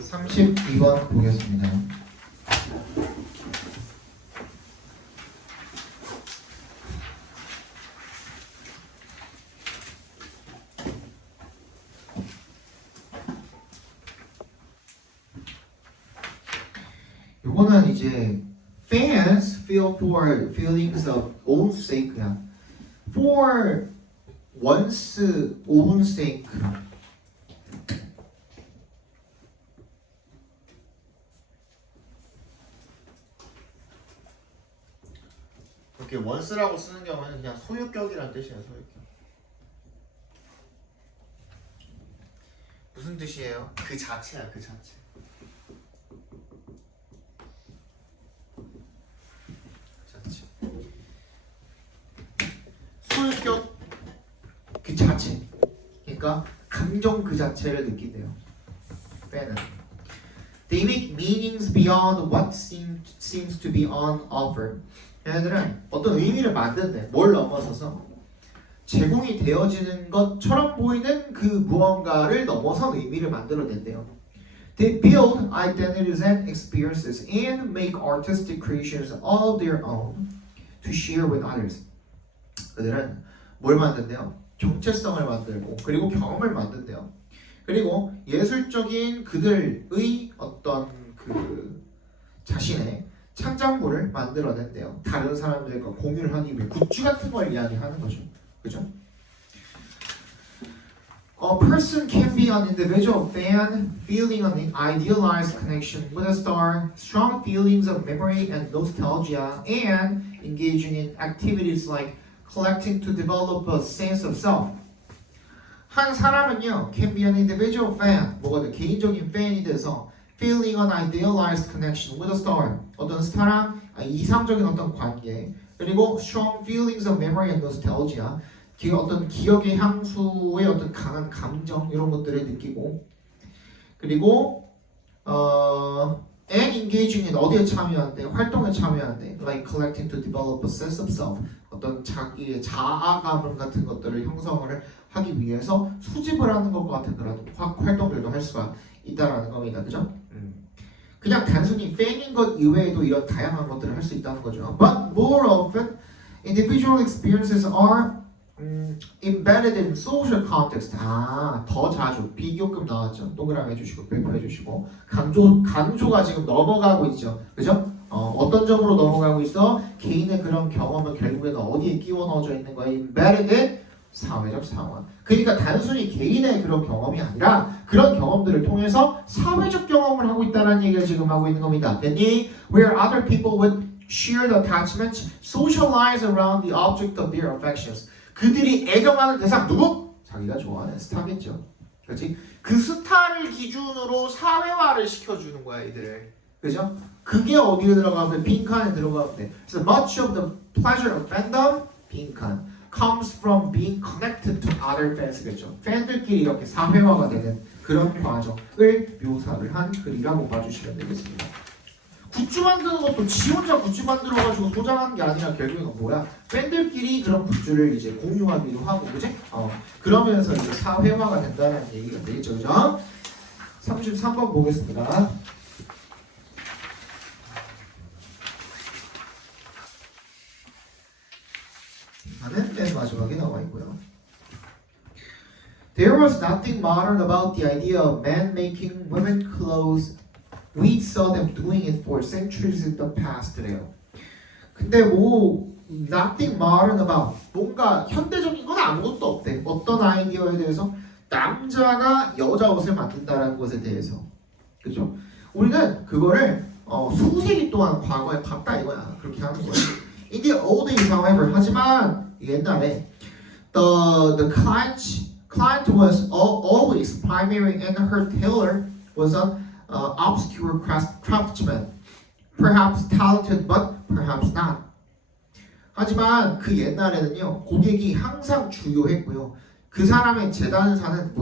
32번 보겠습니다. 이거는 이제 fans feel for feelings of own sake야. for one's own sake. 이렇게 once라고 쓰는 경우는 그냥 소유격이란 뜻이에요. 소유격. 무슨 뜻이에요? 그 자체야, 그 자체. 소유격 그 자체. 그러니까 감정 그 자체를 느낀대요. 팬은. They make meanings beyond what seems to be on offer. 얘네들은 어떤 의미를 만든대. 뭘 넘어서서 제공이 되어지는 것처럼 보이는 그 무언가를 넘어선 의미를 만들어낸대요. They build identities and experiences and make artistic creations of their own to share with others. 그들은 뭘 만든대요? 정체성을 만들고 그리고 경험을 만든대요. 그리고 예술적인 그들의 어떤 그 자신의 창작물을 만들어낸대요. 다른 사람들과 공유를 하기 위해 굿즈 같은 걸 이야기하는 거죠. 그죠? A person can be an individual fan feeling an idealized connection with a star, strong feelings of memory and nostalgia, and engaging in activities like collecting to develop a sense of self. 한 사람은요, can be an individual fan, 뭐가 돼? 개인적인 팬이 돼서 feeling an idealized connection with a star, 어떤 스타랑 이상적인 어떤 관계, 그리고 strong feelings of memory and nostalgia, 어떤 기억의 향수의 어떤 강한 감정 이런 것들을 느끼고, 그리고 and engaging in 어디에 참여한대? 활동에 활동에 like collecting to develop a sense of self, 어떤 자기의 자아감 같은 것들을 형성을 하기 위해서 수집을 하는 것과 같은 그런 활동들도 할 수가 있다라는 겁니다. 그죠? 그냥 단순히 팬인 것 이외에도 이런 다양한 것들을 할 수 있다는 거죠. But more often, individual experiences are embedded in social context. 더 자주 비교급 나왔죠. 동그라미 해주시고 배포해주시고 강조가 지금 넘어가고 있죠. 그죠? 어떤 점으로 넘어가고 있어? 개인의 그런 경험은 결국에는 어디에 끼워 넣어져 있는 거야? embedded in 사회적 상황. 그러니까 단순히 개인의 그런 경험이 아니라 그런 경험들을 통해서 사회적 경험을 하고 있다는 얘기를 지금 하고 있는 겁니다. 됐니? Where other people with shared attachments socialize around the object of their affections. 그들이 애정하는 대상 누구? 자기가 좋아하는 스타겠죠. 그렇지? 그 스타를 기준으로 사회화를 시켜주는 거야, 이들을. 그죠? 그게 어디에 들어가면 빈칸에 들어가면 돼. 그래서 much of the pleasure of fandom 빈칸 comes from being connected to other fans겠죠. 팬들끼리 이렇게 사회화가 되는 그런 과정을 묘사를 한 글이라고 봐주시면 되겠습니다. 굿즈 만드는 것도 지 혼자 굿즈 만들어가지고 소장하는 게 아니라 결국은 뭐야? 팬들끼리 그런 굿즈를 이제 공유하기도 하고, 그지? 그러면서 이제 사회화가 된다는 얘기가 되겠죠, 그죠? 33번 보겠습니다. 하는 맨 마지막에 나와 있고요. There was nothing modern about the idea of men making women clothes. We saw them doing it for centuries in the past래요. 근데 뭐 nothing modern about 뭔가 현대적인 건 아무것도 없대. 어떤 아이디어에 대해서 남자가 여자 옷을 만든다라는 것에 대해서. 그죠? 우리는 그거를 수세기 동안 과거에 봤다 이거야. 그렇게 하는 거야. In the old days, however, 하지만 옛날에 the client was always primary and her tailor was an obscure craftsman, perhaps talented but perhaps not. 하지만 그 옛날에는요, 고객이 항상 주요했고요. 그 사람의 재단사는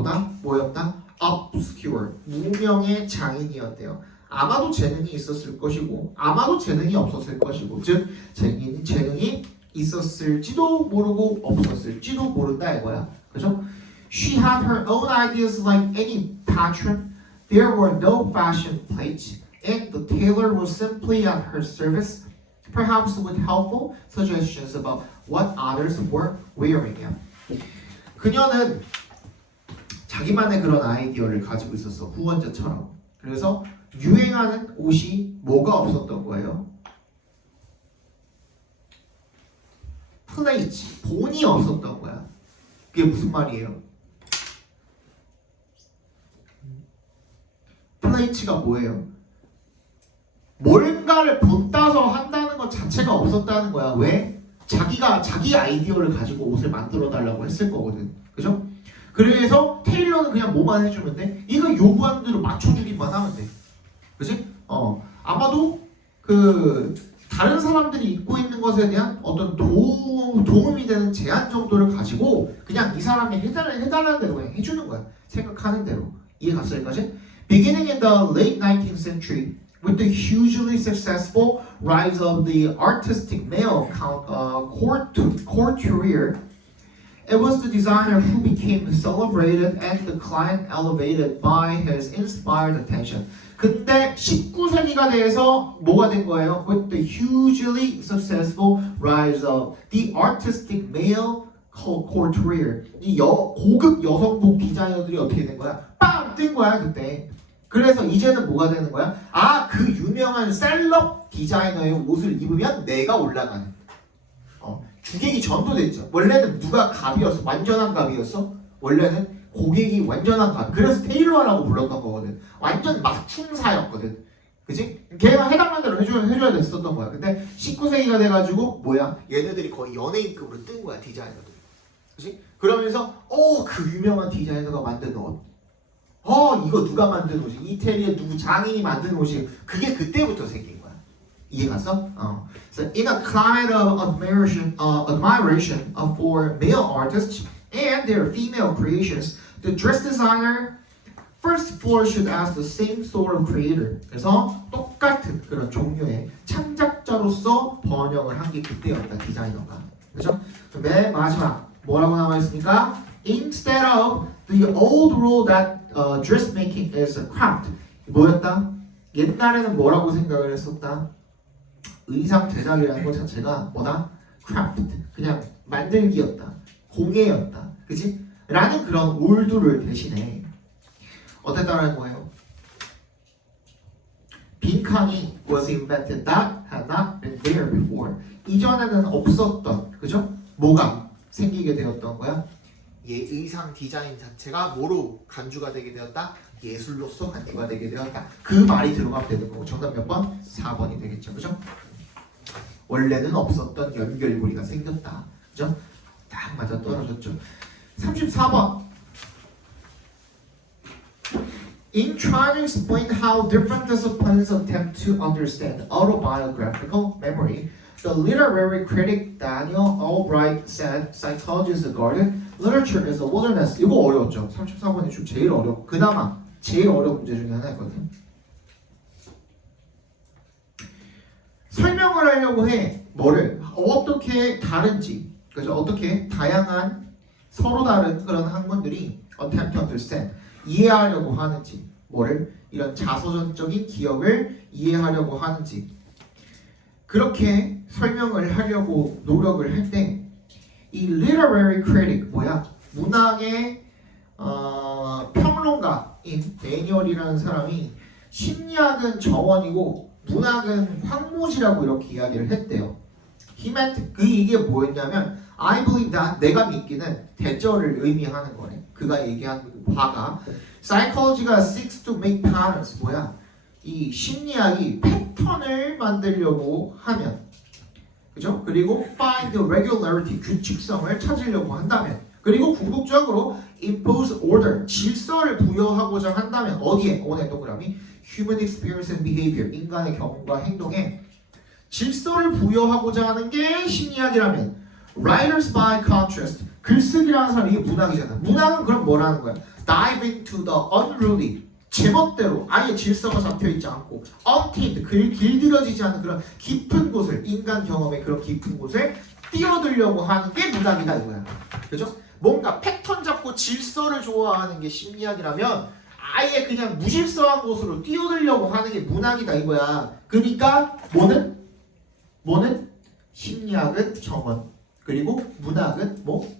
뭐였다? obscure, 무명의 장인이었대요. 아마도 재능이 있었을 것이고 아마도 재능이 없었을 것이고, 즉 재능이 있었을지도 모르고 없었을지도 모른다 이거야. 그죠? She had her own ideas like any patron. there were no fashion plates, and the tailor was simply at her service, perhaps with helpful suggestions about what others were wearing. 그녀는 자기만의 그런 아이디어를 가지고 있었어. 후원자처럼. 그래서 유행하는 옷이 뭐가 없었던 거예요? 플레이트, 본이 없었던 거야. 그게 무슨 말이에요? 플레이트가 뭐예요? 뭔가를 본따서 한다는 것 자체가 없었다는 거야. 왜? 자기가 자기 아이디어를 가지고 옷을 만들어 달라고 했을 거거든. 그죠? 그래서 테일러는 그냥 뭐만 해주면 돼? 이거 요구하는 대로 맞춰주기만 하면 돼. 그치? 아마도 그 다른 사람들이 입고 있는 것에 대한 어떤 도움이 되는 제한 정도를 가지고 그냥 이 사람이 해달라는 대로 그냥 해주는 거야. 생각하는 대로. 이해 갔어 여기까지? Beginning in the late 19th century, with the hugely successful rise of the artistic male courtier, it was the designer who became celebrated and the client elevated by his inspired attention. 근데 19세기가 돼서 뭐가 된 거예요? With the hugely successful rise of the artistic male courtier, 이 고급 여성복 디자이너들이 어떻게 된 거야? 빵! 뜬 거야 그때. 그래서 이제는 뭐가 되는 거야? 아, 그 유명한 셀럽 디자이너의 옷을 입으면 내가 올라가는. 주객이 전도됐죠. 원래는 누가 갑이었어? 완전한 갑이었어? 원래는 고객이 완전한 갑. 그래서 테일러라고 불렀던 거거든. 완전 맞춤사였거든. 그치? 걔가 해당하는 대로 해줘야 됐었던 거야. 근데 19세기가 돼가지고 뭐야? 얘네들이 거의 연예인급으로 뜬 거야, 디자이너들. 그치? 그러면서 그 유명한 디자이너가 만든 옷. 이거 누가 만든 옷이? 이태리에 누구 장인이 만든 옷이? 그게 그때부터 생긴 거야. 이해 갔어? So in a climate of admiration for male artists and their female creations, the dress designer first floor should ask the same sort of creator. 그래서 똑같은 그런 종류의 창작자로서 번영을 한 게 그때였다, 디자이너가. 그렇죠? 맨 마지막 뭐라고 나와 있습니까? Instead of the old rule that dressmaking is a craft. 뭐였다? 옛날에는 뭐라고 생각을 했었다? 의상 제작이라는 것 자체가 뭐다? craft. 그냥 만들기였다. 공예였다. 그치? 라는 그런 올드를 대신에 어땠다라는 거예요? 빈칸이 was invented that had not been there before. 이전에는 없었던, 그죠? 뭐가 생기게 되었던 거야? 의상 디자인 자체가 뭐로 간주가 되게 되었다? 예술로서 간주가 되게 되었다. 그 말이 들어가면 되는 거고 정답 몇 번? 4번이 되겠죠. 그죠? 원래는 없었던 연결고리가 생겼다. 그죠? 딱 맞아 떨어졌죠. 34번. In trying to explain how different disciplines attempt to understand autobiographical memory, the literary critic Daniel Albright said, psychology is a garden, literature is a wilderness. 이거 어려웠죠. 34번이 좀 제일 어려워. 그나마 제일 어려운 문제 중에 하나였거든. 설명을 하려고 해. 뭐를? 어떻게 다른지. 그죠? 어떻게 다양한 서로 다른 그런 학문들이 attempt to understand. 이해하려고 하는지. 뭐를? 이런 자서전적인 기억을 이해하려고 하는지. 그렇게 설명을 하려고 노력을 할 때 이 literary critic 뭐야? 문학의 평론가인 데니얼이라는 사람이 심리학은 정원이고 문학은 황무지라고 이렇게 이야기를 했대요. He meant 이게 뭐였냐면 I believe that 내가 믿기는 대절을 의미하는 거네. 그가 얘기한 바가 psychology가 seeks to make patterns 뭐야? 이 심리학이 패턴을 만들려고 하면 그죠? 그리고 find the regularity 규칙성을 찾으려고 한다면 그리고 궁극적으로 impose order 질서를 부여하고자 한다면 어디에? 오늘 동그라미 human experience and behavior 인간의 경험과 행동에 질서를 부여하고자 하는 게 심리학이라면 writers by contrast 글쓰기라는 사람이 이게 문학이잖아. 문학은 그럼 뭐라는 거야? dive into the unruly 제멋대로 아예 질서가 잡혀있지 않고 untamed 길들여지지 않는 그런 깊은 곳을 인간 경험의 그런 깊은 곳을 뛰어들려고 하는 게 문학이다 이거야. 그죠? 뭔가 패턴 잡고 질서를 좋아하는 게 심리학이라면 아예 그냥 무질서한 곳으로 뛰어들려고 하는 게 문학이다 이거야. 그러니까 뭐는 심리학은 정원, 그리고 문학은 뭐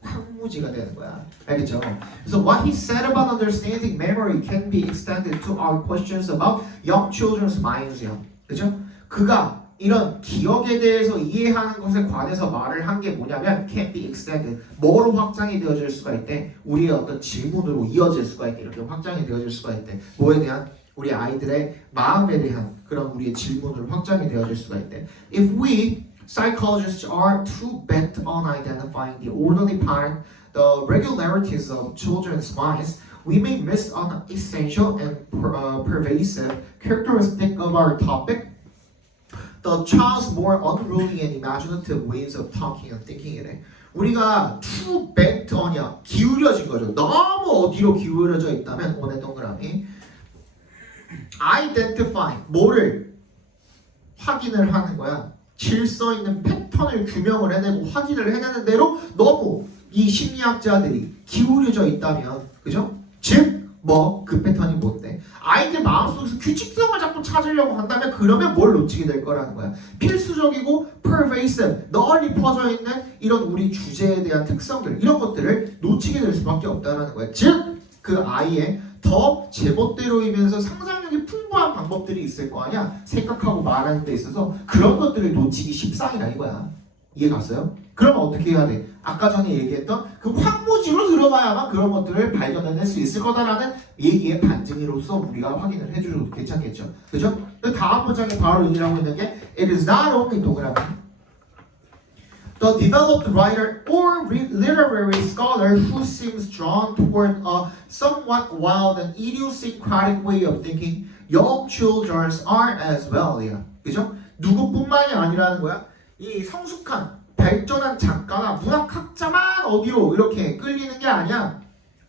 황무지가 되는 거야. 알겠죠? 그래서 what he said about understanding memory can be extended to our questions about young children's minds요. 그죠? 그가 이런 기억에 대해서 이해하는 것에 관해서 말을 한 게 뭐냐면 can be extended 뭐로 확장이 되어질 수가 있대. 우리의 어떤 질문으로 이어질 수가 있대. 이렇게 확장이 되어질 수가 있대. 뭐에 대한? 우리 아이들의 마음에 대한 그런 우리의 질문으로 확장이 되어질 수가 있대. If we psychologists are too bent on identifying the orderly pattern, the regularities of children's minds, we may miss an essential and pervasive characteristic of our topic, the child's more unruly and imaginative ways of talking and thinking 이래. 우리가 too bent on이야. 기울여진 거죠. 너무 어디로 기울여져 있다면 오늘 동그라미 identify 뭐를 확인을 하는 거야. 질서 있는 패턴을 규명을 해내고 확인을 해내는 대로 너무 이 심리학자들이 기울여져 있다면, 그죠? 즉, 그 패턴이 뭔데? 아이들 마음속에서 규칙성을 자꾸 찾으려고 한다면 그러면 뭘 놓치게 될 거라는 거야. 필수적이고 pervasive, 널리 퍼져 있는 이런 우리 주제에 대한 특성들, 이런 것들을 놓치게 될 수밖에 없다는 거야. 즉, 그 아이의 더 제멋대로이면서 상상력이 풍부한 방법들이 있을 거 아니야. 생각하고 말하는 데 있어서 그런 것들을 놓치기 십상이라 이거야. 이해 갔어요? 그러면 어떻게 해야 돼? 아까 전에 얘기했던 그 황무지로 들어가야만 그런 것들을 발견해낼 수 있을 거다라는 얘기의 반증으로서 우리가 확인을 해주셔도 괜찮겠죠. 그죠? 다음 문장에 바로 의미하고 있는 게 It is not only 동그라미 The developed writer or literary scholar who seems drawn toward a somewhat wild and idiosyncratic way of thinking, young children are as well. 그죠? 누구뿐만이 아니라는 거야. 이 성숙한, 발전한 작가나 문학학자만 어디로 이렇게 끌리는 게 아니야.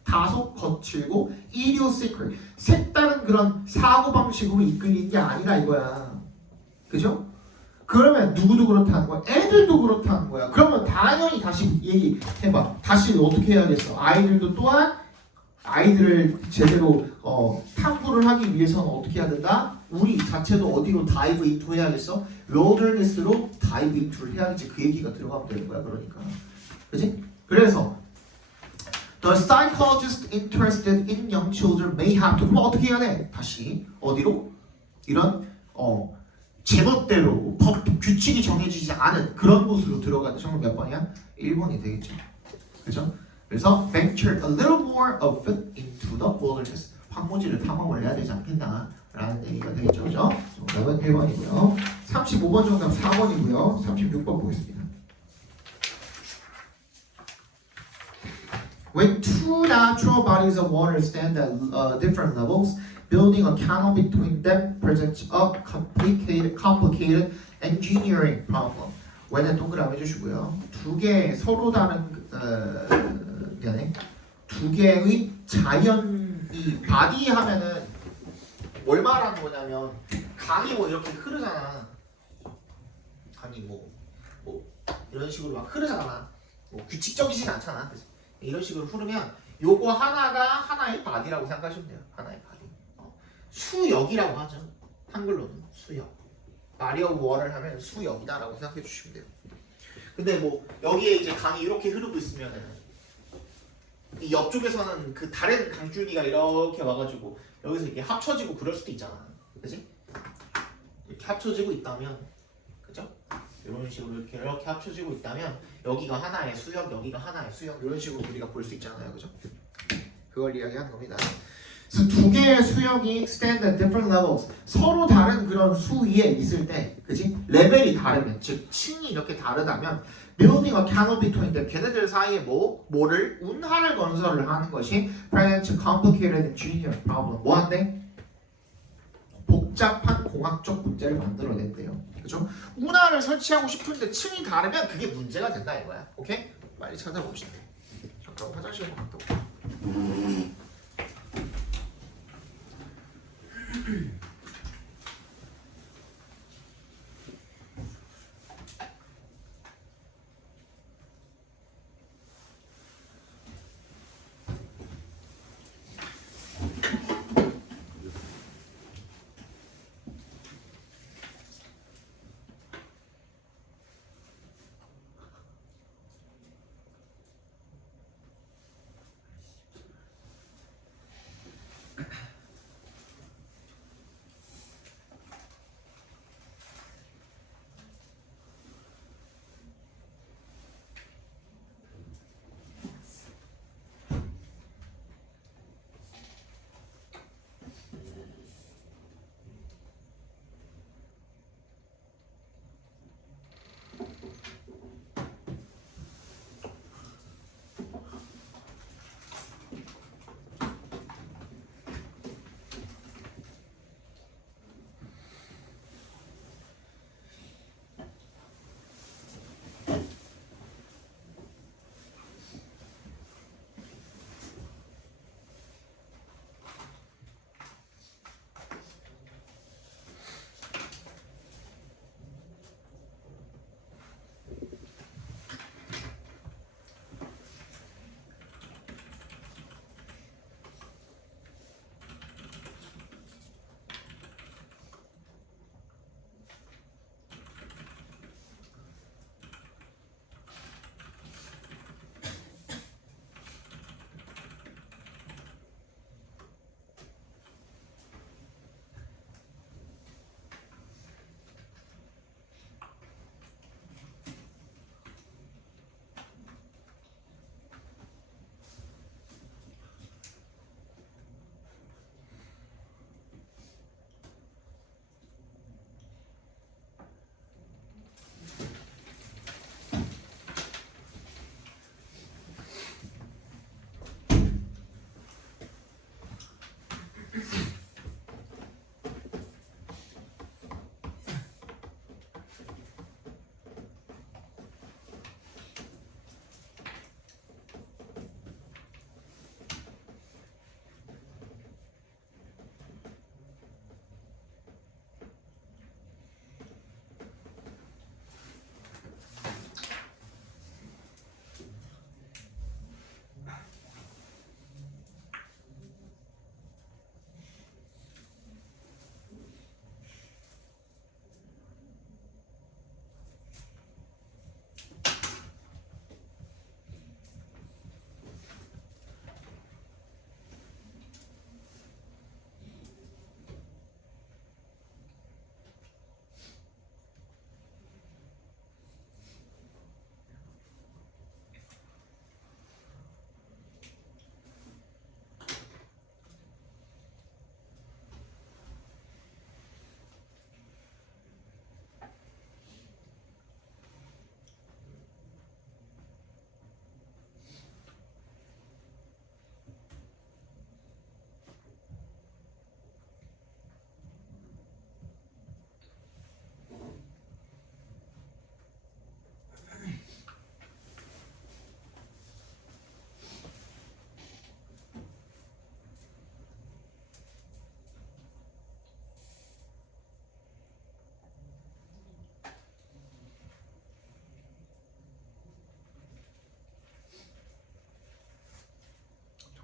다소 거칠고 idiosyncratic, 색다른 그런 사고방식으로 이끌리는 게 아니라 이거야. 그죠? 그러면 누구도 그렇다는 거야? 애들도 그렇다는 거야. 그러면 당연히 다시 얘기해봐. 다시 어떻게 해야겠어? 아이들도 또한 아이들을 제대로 탐구를 하기 위해서는 어떻게 해야 된다? 우리 자체도 어디로 다이브 인투 해야겠어? wilderness로 다이브 인투를 해야겠지. 그 얘기가 들어가면 되는 거야. 그러니까. 그치? 그래서 The psychologist interested in young children may have to. 그럼 어떻게 해야 돼? 다시 어디로? 이런 제멋대로 법 규칙이 정해지지 않은 그런 곳으로 들어가야 돼. 정말 몇 번이야? 1번이 되겠죠. 그죠? 그래서 venture a little more of it into the wilderness. 황무지를 탐험을 해야 되지 않겠나 라는 얘기가 되겠죠. 그죠? 정답은 1번이고요. 35번 정답 4번이고요. 36번 보겠습니다. When two natural bodies of water stand at different levels, building a canal between them presents a complicated engineering problem. when은 동그라미 해주시고요. 두 개의 서로 다른 두 개의 자연이 바디 하면은 뭘 말하는 거냐면 강이 뭐 이렇게 흐르잖아. 강이 뭐 이런 식으로 막 흐르잖아. 뭐 규칙적이진 않잖아. 그치? 이런 식으로 흐르면 요거 하나가 하나의 바디라고 생각하시면 돼요. 하나의 바디. 수역이라고 하죠. 한글로는 수역. body of water 하면 수역이다라고 생각해 주시면 돼요. 근데 뭐 여기에 이제 강이 이렇게 흐르고 있으면은 이 옆쪽에서는 그 다른 강줄기가 이렇게 와가지고 여기서 이렇게 합쳐지고 그럴 수도 있잖아. 그지? 이렇게 합쳐지고 있다면, 그죠? 이런 식으로 이렇게 합쳐지고 있다면 여기가 하나의 수역, 여기가 하나의 수역 이런 식으로 우리가 볼 수 있잖아요. 그죠? 그걸 이야기하는 겁니다. 그래서 두 개의 수역이 stand at different levels. 서로 다른 그런 수 위에 있을 때, 그지? 레벨이 다르면, 즉 층이 이렇게 다르다면, building a canal between them. 걔네들 사이에 뭐를 운하를 건설을 하는 것이 presents a complicated engineering problem. 뭐한데? 복잡한 공학적 문제를 만들어낸대요. 그죠? 운하를 설치하고 싶은데 층이 다르면 그게 문제가 된다 이거야. 오케이? 빨리 찾아봅시다. 잠깐 화장실 좀 갔다 올게.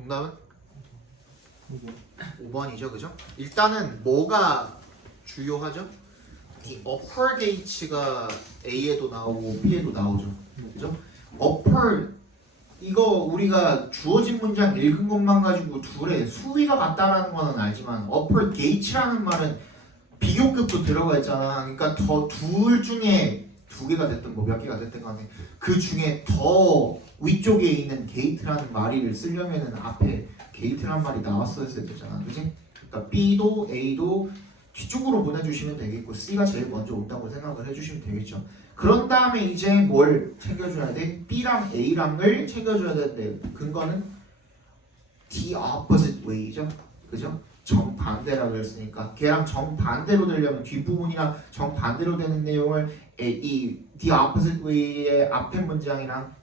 정답은 5번이죠, 그죠? 일단은 뭐가 주요하죠? 이 upper gate가 A에도 나오고 B에도 나오죠, 그죠? upper 이거 우리가 주어진 문장 읽은 것만 가지고 둘의 수위가 같다라는 거는 알지만 upper gate라는 말은 비교급도 들어가 있잖아. 그러니까 더 둘 중에 두 개가 됐든 뭐 몇 개가 됐든 간에 그 중에 더 위쪽에 있는 게이트라는 말을 쓰려면은 앞에 게이트라는 말이 나왔어야 되잖아, 그지? 그러니까 B도 A도 뒤쪽으로 보내주시면 되겠고 C가 제일 먼저 온다고 생각을 해주시면 되겠죠. 그런 다음에 이제 뭘 챙겨줘야 돼? B랑 A랑을 챙겨줘야 되는데 근거는 the opposite way죠, 그죠? 정반대라고 했으니까 걔랑 정반대로 되려면 뒷부분이랑 정반대로 되는 내용을 이 the opposite way의 앞에 문장이랑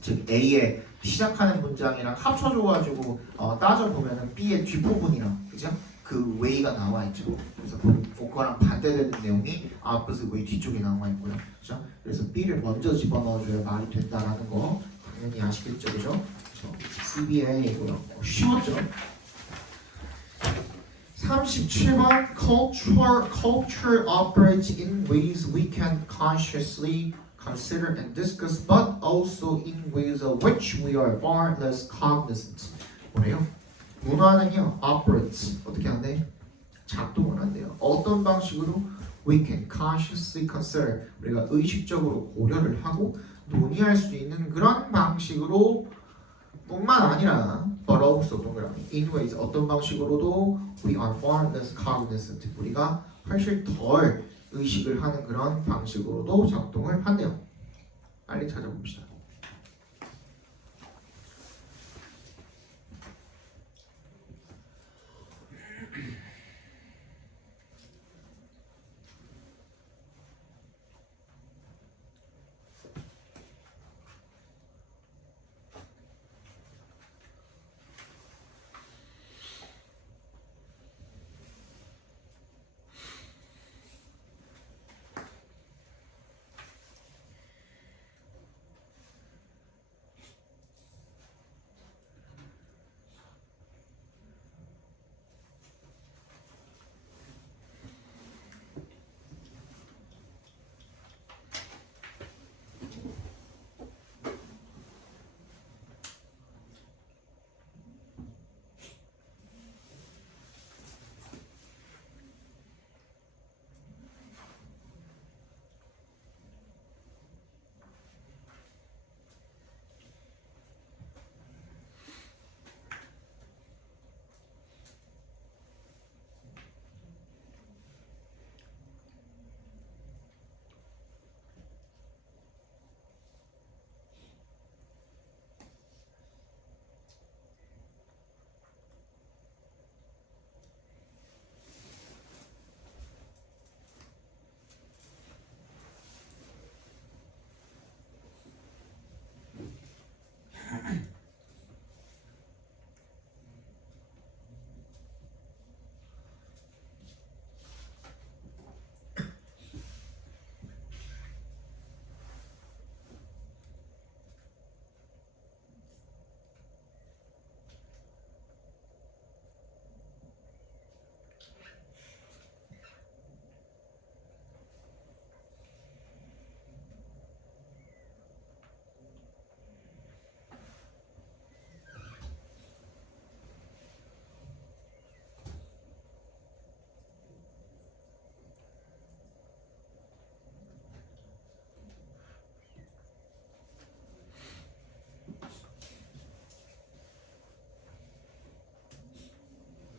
즉 A의 시작하는 문장이랑 합쳐줘가지고 따져보면은 B의 뒷부분이랑 그죠? 그 way가 나와 있죠. 그래서 그거랑 반대되는 내용이 opposite way 뒤쪽에 나와 있고요. 그죠? 그래서 B를 먼저 집어넣어줘야 말이 된다라는 거 당연히 아시겠죠, 그죠? CBA이고요. 쉬웠죠? 37번 culture operates in ways we can consciously consider and discuss, but also in ways of which we are far less cognizant. 뭐래요? 문화는요, operates 어떻게 하는데? 작동을 한대요. 어떤 방식으로? We can consciously consider 우리가 의식적으로 고려를 하고 논의할 수 있는 그런 방식으로 뿐만 아니라 but also 동그라미 in ways 어떤 방식으로도 we are far less cognizant 우리가 훨씬 덜 의식을 하는 그런 방식으로도 작동을 한대요. 빨리 찾아봅시다.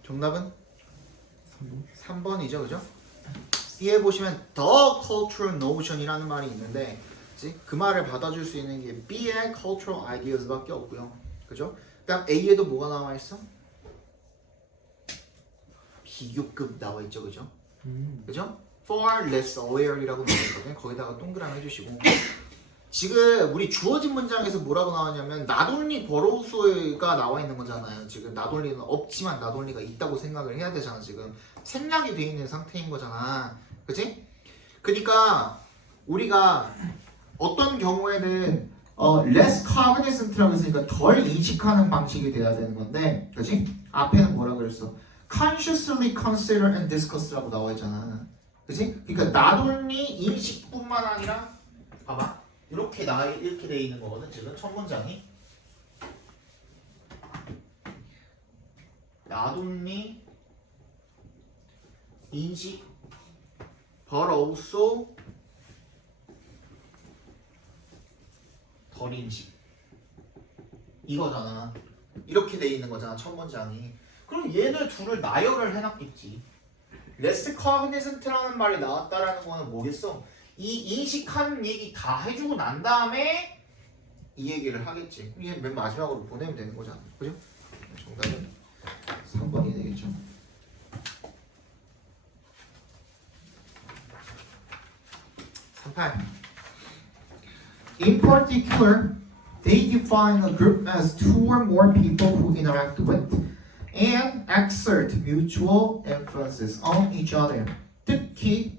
정답은 3번이죠, 그죠? C에 보시면 the cultural notion이라는 말이 있는데, 그치? 그 말을 받아줄 수 있는 게 B의 cultural ideas밖에 없고요, 그죠? 그다음 A에도 뭐가 나와 있어? 비교급 나와 있죠, 그죠? 그죠? far less aware이라고 나와 있거든요. 거기다가 동그라미 해주시고. 지금 우리 주어진 문장에서 뭐라고 나왔냐면 not only but also가 나와 있는 거잖아요. 지금 not only는 없지만 not only가 있다고 생각을 해야 되잖아. 지금 생략이 돼 있는 상태인 거잖아, 그치? 그러니까 우리가 어떤 경우에는 less cognizant라고 했으니까 덜 인식하는 방식이 돼야 되는 건데, 그렇지? 앞에는 뭐라 그랬어? consciously consider and discuss라고 나와 있잖아. 그렇지? 그러니까 not only 인식뿐만 아니라 봐봐. 이렇게 돼 있는 거거든. 지금 첫 문장이 not only 인식 but also 덜 인식 이거잖아. 이렇게 돼 있는 거잖아. 첫 문장이. 그럼 얘들 둘을 나열을 해놨겠지. less cognizant라는 말이 나왔다라는 거는 뭐겠어? 이 인식하는 얘기 다 해주고 난 다음에 이 얘기를 하겠지. 이게 맨 마지막으로 보내면 되는 거잖아. 그죠? 정답은 3번이 되겠죠. 38. In particular, they define a group as two or more people who interact with and exert mutual influences on each other. 특히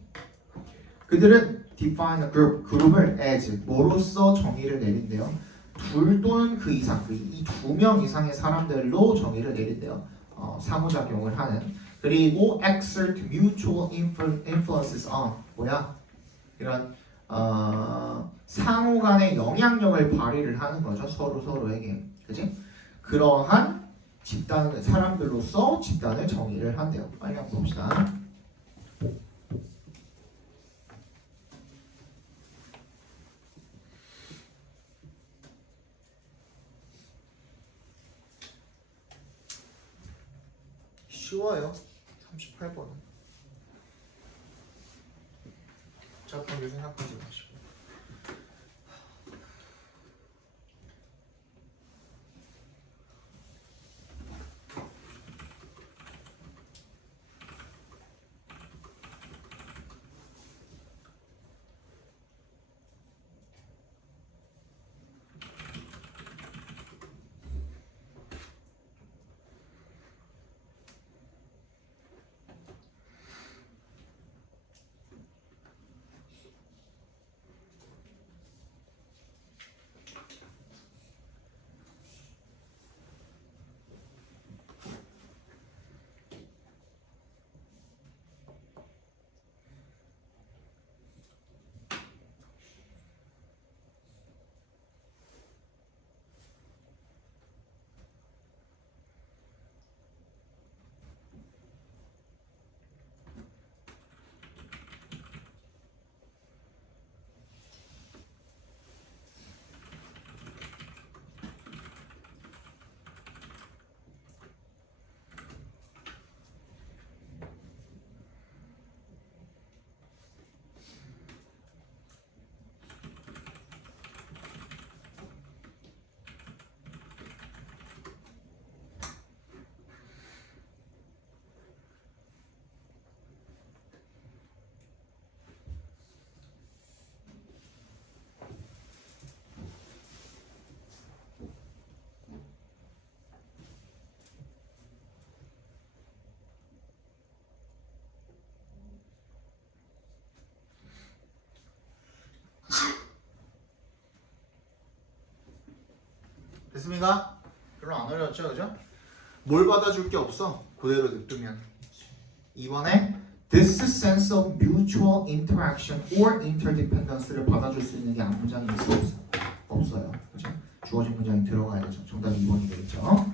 그들은 define a group, 그룹을 as 뭐로써 정의를 내린대요. 둘 또는 그 이상, 이 두 명 이상의 사람들로 정의를 내린대요. 상호작용을 하는. 그리고 exert mutual influences on 뭐야? 이런 상호 간의 영향력을 발휘를 하는 거죠. 서로에게. 그치? 그러한 집단, 사람들로서 집단을 정의를 한대요. 빨리 한번 봅시다. 쉬워요. 38번은. 복잡하게 생각하지 마시고. 됐습니까? 별로 안 어려웠죠, 그죠? 뭘 받아줄 게 없어. 그대로 냅두면. 이번에 this sense of mutual interaction or interdependence를 받아줄 수 있는 게 앞문장이 있어 없어? 없어요. 그죠? 주어진 문장이 들어가야 되죠. 정답 2번이 되겠죠.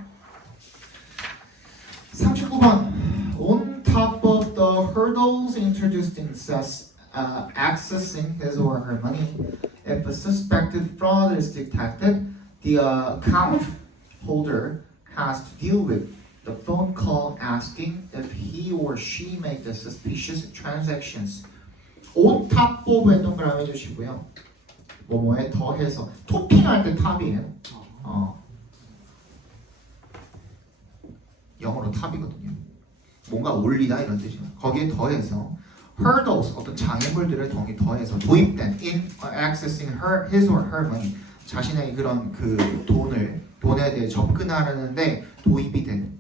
39번. On top of the hurdles introduced in accessing his or her money, if a suspected fraud is detected, the account holder has to deal with the phone call asking if he or she made the suspicious transactions. on top of에 동그라미 해주시고요. 뭐뭐에 더해서 토핑할 때 탑이에요. 영어로 탑이거든요. 뭔가 올리다 이런 뜻이에요. 거기에 더해서 hurdles 어떤 장애물들을 더해서 도입된 in accessing his or her money 자신의 그런 그 돈에 대해 접근하려는데 도입이 된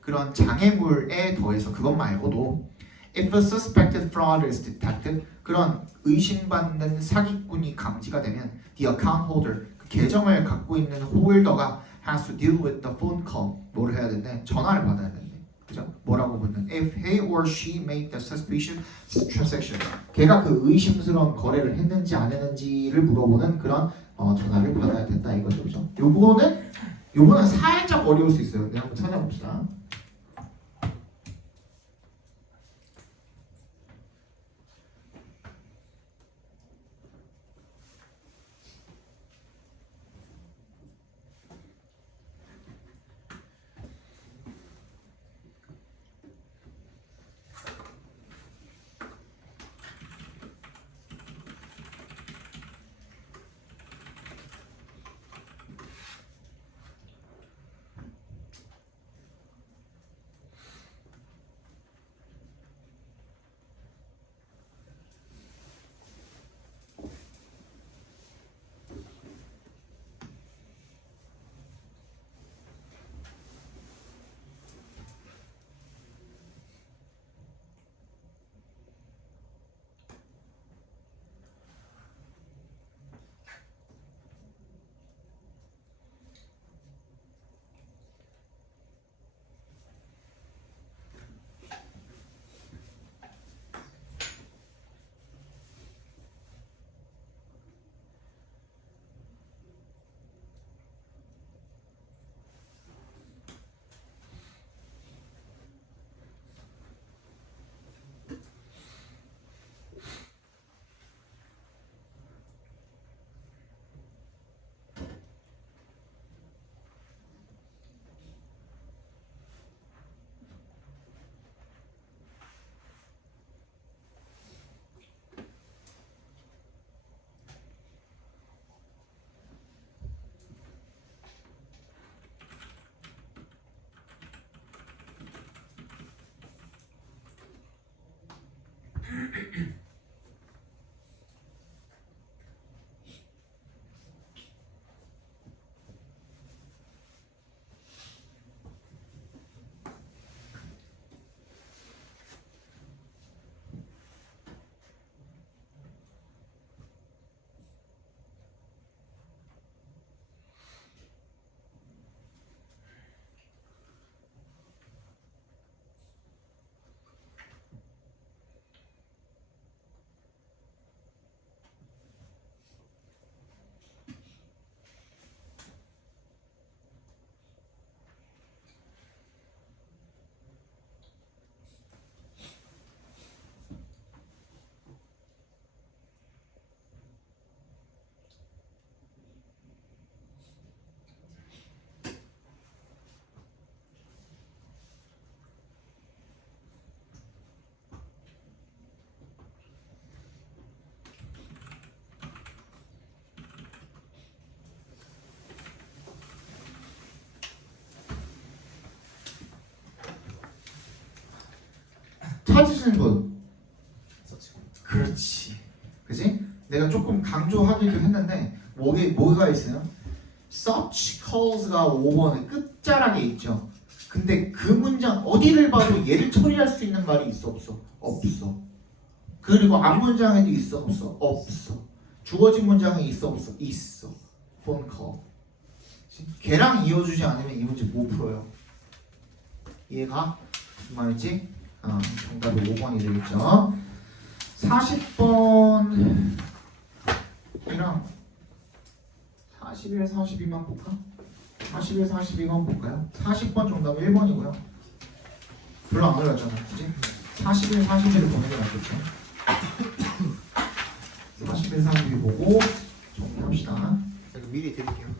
그런 장애물에 더해서 그것 말고도 if a suspected fraud is detected 그런 의심받는 사기꾼이 감지가 되면 the account holder 그 계정을 갖고 있는 홀더가 has to deal with the phone call. 뭘 해야 된대? 전화를 받아야 된대. 그죠? 뭐라고 묻는? If he or she made the suspicious transaction. 걔가 그 의심스러운 거래를 했는지 안 했는지를 물어보는 그런 전화를 받아야 된다 이거죠. 그죠? 요거는 살짝 어려울 수 있어요. 네, 한번 찾아봅시다. 찾으시는 분? 그렇지. 그지? 내가 조금 강조하기도 했는데 뭐가 있어요? Such calls가 5번의 끝자락에 있죠. 근데 그 문장 어디를 봐도 얘를 처리할 수 있는 말이 있어 없어? 없어. 그리고 앞 문장에도 있어 없어? 없어. 주어진 문장에 있어 없어? 있어. phone call. 걔랑 이어주지 않으면 이 문제 못 풀어요. 이해가? 무슨 말인지? 정답이 5번이 되겠죠. 40번이랑 41, 42만 볼까? 41, 42만 볼까요? 40번 정답은 1번이고요. 별로 안 어렵잖아, 그치? 41, 42를 보는 게 낫겠죠. 41, 42 보고 정리합시다. 미리 드릴게요.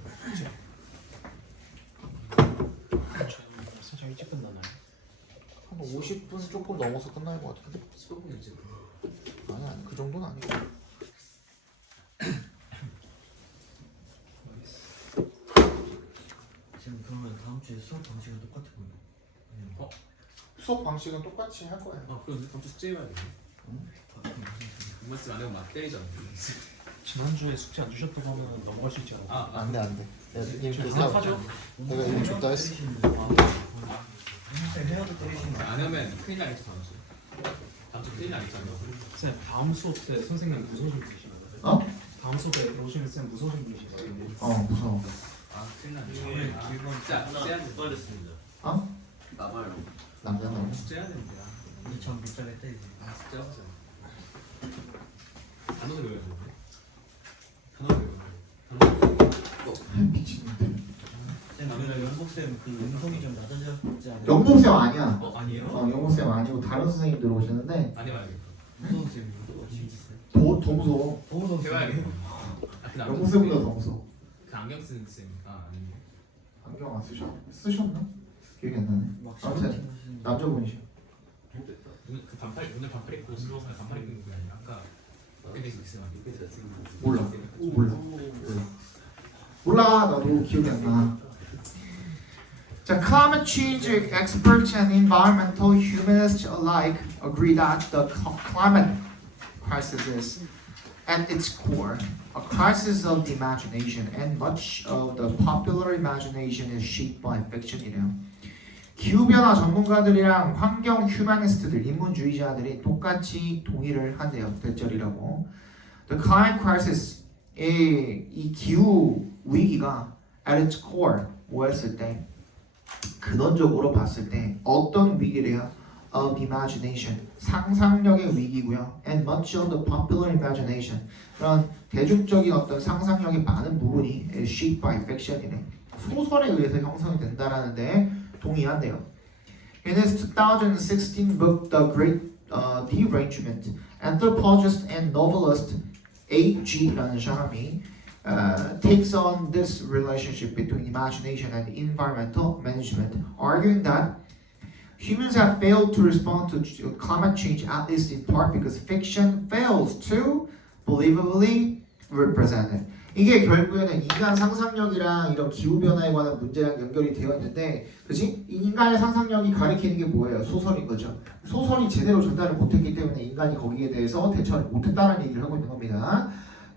살짝 일찍 끝나나요? 한 50분 조금 넘어서 끝날 것 같은데? 15분이지. 아니 그 정도는 아니고. 지금 그러면 다음 주에 수업 방식은 똑같아 보여. 아니면 수업 방식은 똑같이 할 거예요. 아 그럼 다음 주 숙제 해봐야 돼. 이번 안 하면 막 때리잖아. 지난주에 숙제 안 주셨다고 하면 넘어갈 수 있지 않아? 안 돼. 내가 이미 지금 줬다. 하죠? 내가 이미 줬다 했어. 해야도 때리시는 안 하면 큰일 나겠지 다음 주. 다음 주 큰일 나겠잖아. 쌤 다음 수업 때 선생님 무슨 좀 주시나요? 어? 다음 수업에 로시는 쌤 무서운 분이시거든요. 무서워. 아 큰일 났네. 이게 기본 진짜 째야 돼. 빠졌습니다. 어? 나가요. 남자는 째야 됩니다. 2천 비싸겠다 이제. 아 진짜 하자. 단어를 외워야 되는데. 단어를 외워야 돼. 미친놈들. 쌤 오늘 영복쌤 그 음성이 좀 낮아졌지 않아요? 영복쌤 아니야. 아니에요? 영복쌤 아니고 다른 선생님들 오시는데 안 해봐야겠다. 무서운 쌤이요? 진짜. 더 무서워. 더 무서운 해봐야겠다. 쌤이에요? 아, 그 안경 영복쌤보다 쓰는 더 무서워. 그 안경 쓰는 쌤. 아 아닌데. 안경 안 쓰셨나? 기억이 안 나네. 막 아무튼 시키는 남자분이셔. 오늘 그 반팔 오늘 반팔 입고 수업에 반팔 입는 게 아니라 아까 어깨 대고 있으면 몰라. 몰라. 나도 기억이 안 나. 자, climate change experts and environmental humanists alike agree that the climate crisis is, at its core, a crisis of the imagination, and much of the popular imagination is shaped by fiction이래요. 기후변화 전문가들이랑 환경 휴머니스트들, 인문주의자들이 똑같이 동의를 한대요. 대절이라고. The climate crisis, 이 기후 위기가 at its core, 뭐였을 때, 근원적으로 봤을 때 어떤 위기래요? Of imagination, 상상력의 위기고요. And much of the popular imagination, 그런 대중적인 어떤 상상력의 많은 부분이 is shaped by fiction이래. 소설에 의해서 형성이 된다라는데 동의한대요. In his 2016 book, The Great Derangement, anthropologist and novelist A.G.라는 사람이 takes on this relationship between imagination and environmental management, arguing that humans have failed to respond to climate change, at least in part because fiction fails to believably represent it. 이게 결국에는 인간 상상력이랑 이런 기후변화에 관한 문제랑 연결이 되어 있는데, 그치? 인간의 상상력이 가리키는 게 뭐예요? 소설인 거죠. 소설이 제대로 전달을 못했기 때문에 인간이 거기에 대해서 대처를 못했다는 얘기를 하고 있는 겁니다.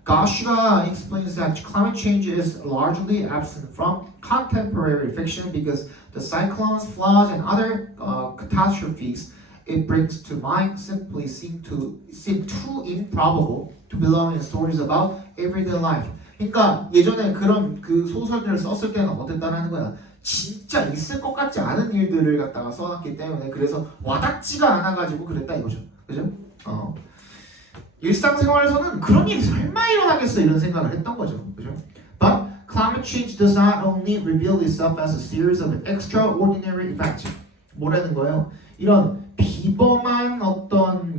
Gashga explains that climate change is largely absent from contemporary fiction because the cyclones, floods, and other catastrophes it brings to mind simply seem too improbable to belong in stories about everyday life. 그러니까 예전에 그런 그 소설들을 썼을 때는 어땠다라는 거야. 진짜 있을 것 같지 않은 일들을 갖다가 써놨기 때문에 그래서 와닿지가 않아가지고 그랬다 이거죠. 그죠? 일상생활에서는 그런 일이 설마 일어나겠어 이런 생각을 했던 거죠. 그죠? But climate change does not only reveal itself as a series of extraordinary events. 뭐라는 거예요? 이런 비범한 어떤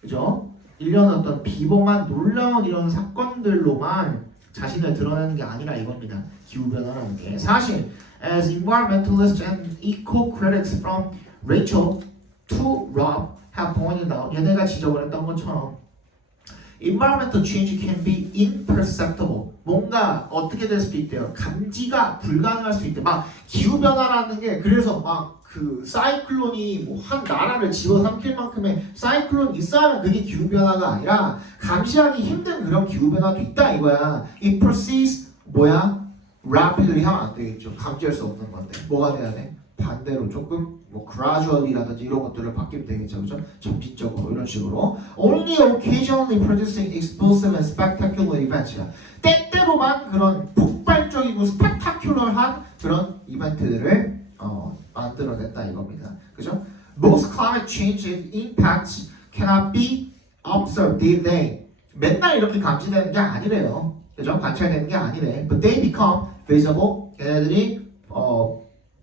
그죠? 이런 어떤 비범한 놀라운 이런 사건들로만 자신을 드러내는 게 아니라 이겁니다. 기후변화라는 게 사실 as environmentalists and eco-critics from Rachel to Rob have pointed out, 얘네가 지적을 했던 것처럼 environmental change can be imperceptible. 뭔가 어떻게 될 수도 있대요. 감지가 불가능할 수 있대. 막 기후변화라는 게 그래서 막 그 사이클론이 뭐 한 나라를 집어삼킬 만큼의 사이클론이 있어야만 그게 기후변화가 아니라 감시하기 힘든 그런 기후변화도 있다 이거야. It proceeds 뭐야? rapidly 하면 안 되겠죠. 감지할 수 없는 건데 뭐가 돼야 돼? 반대로 조금 뭐 gradually라든지 이런 것들을 바뀌면 되겠죠, 그죠? 점진적으로 이런 식으로 only occasionally producing explosive and spectacular events야. 때때로만 그런 폭발적이고 스펙타큘러한 그런 이벤트들을 만들어냈다 이겁니다, 그죠? Most climate change impacts cannot be observed day to day. 맨날 이렇게 감지되는 게 아니래요, 그죠? 관찰되는 게 아니래. But they become visible. 얘네들이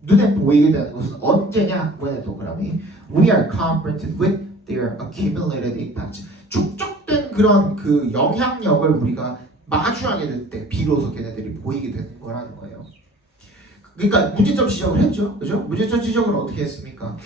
눈에 보이게 되는 것은 언제냐? When 동그라미 We are confronted with their accumulated impacts. 축적된 그런 그 영향력을 우리가 마주하게 될 때 비로소 걔네들이 보이게 되는 거라는 거예요. 그러니까 문제점 지적을 했죠, 그죠? 문제점 지적을 어떻게 했습니까?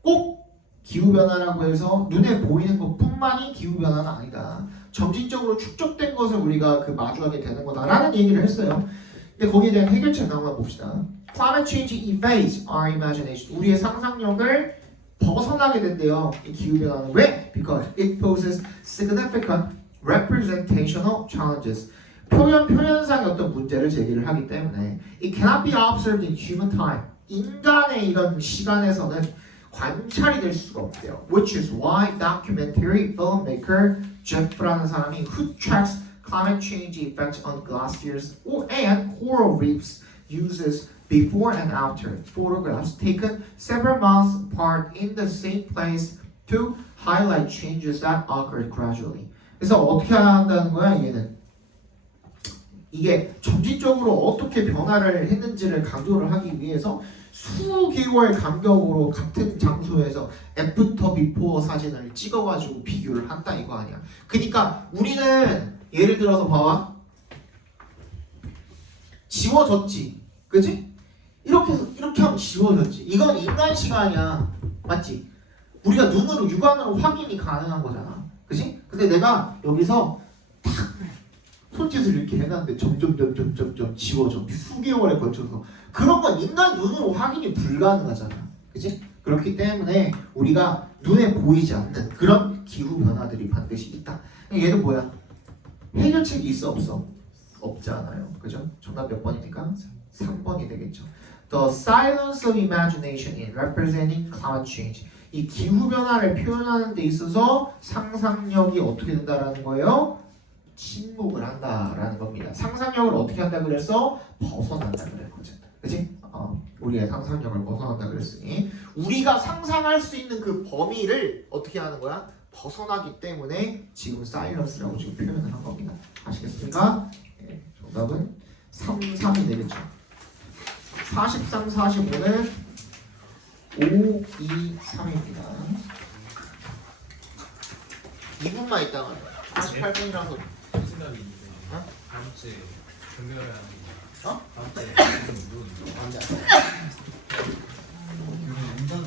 꼭 기후변화라고 해서 눈에 보이는 것뿐만이 기후변화는 아니다. 점진적으로 축적된 것을 우리가 그 마주하게 되는 거다라는 얘기를 했어요. 근데 거기에 대한 해결책 한번 봅시다. Climate change evades our imagination. 우리의 상상력을 벗어나게 된대요. 이 기후변화는 왜? Because it poses significant representational challenges. 표현상의 어떤 문제를 제기를 하기 때문에 It cannot be observed in human time. 인간의 이런 시간에서는 관찰이 될 수가 없대요. Which is why documentary filmmaker Jeff라는 사람이 who tracks climate change effects on glaciers and coral reefs uses before and after photographs taken several months apart in the same place to highlight changes that occurred gradually. 그래서 어떻게 한다는 거야 얘는? 이게 점진적으로 어떻게 변화를 했는지를 강조를 하기 위해서 수개월 간격으로 같은 장소에서 애프터 비포 사진을 찍어가지고 비교를 한다 이거 아니야. 그러니까 우리는 예를 들어서 봐봐, 지워졌지, 그지? 이렇게 해서 이렇게 하면 지워졌지. 이건 인간 시간이야, 맞지? 우리가 눈으로 육안으로 확인이 가능한 거잖아, 그지? 근데 내가 여기서 탁 손짓을 이렇게 해놨는데 점점 지워져 수개월에 걸쳐서. 그런 건 인간 눈으로 확인이 불가능하잖아, 그지? 그렇기 때문에 우리가 눈에 보이지 않는 그런 기후 변화들이 반드시 있다. 얘는 뭐야? 해결책이 있어 없어? 없잖아요, 그죠? 정답 몇 번입니까? 3번이 되겠죠. The silence of imagination in representing climate change. 이 기후 변화를 표현하는 데 있어서 상상력이 어떻게 된다라는 거예요? 침묵을 한다라는 겁니다. 상상력을 어떻게 한다 그랬어? 벗어난다 그랬거든. 그치? 우리의 상상력을 벗어난다 그랬으니 우리가 상상할 수 있는 그 범위를 어떻게 하는 거야? 벗어나기 때문에 지금 사이런스라고 지금 표현을 한 겁니다. 아시겠습니까? 네, 정답은 3, 3이 되겠죠. 43, 45는 5, 2, 3입니다. 2분만 있다가 48분이라서 생각이 있는데 다음 주에 변경해야 하는 어? 다음 주에 무슨 안 돼. 운전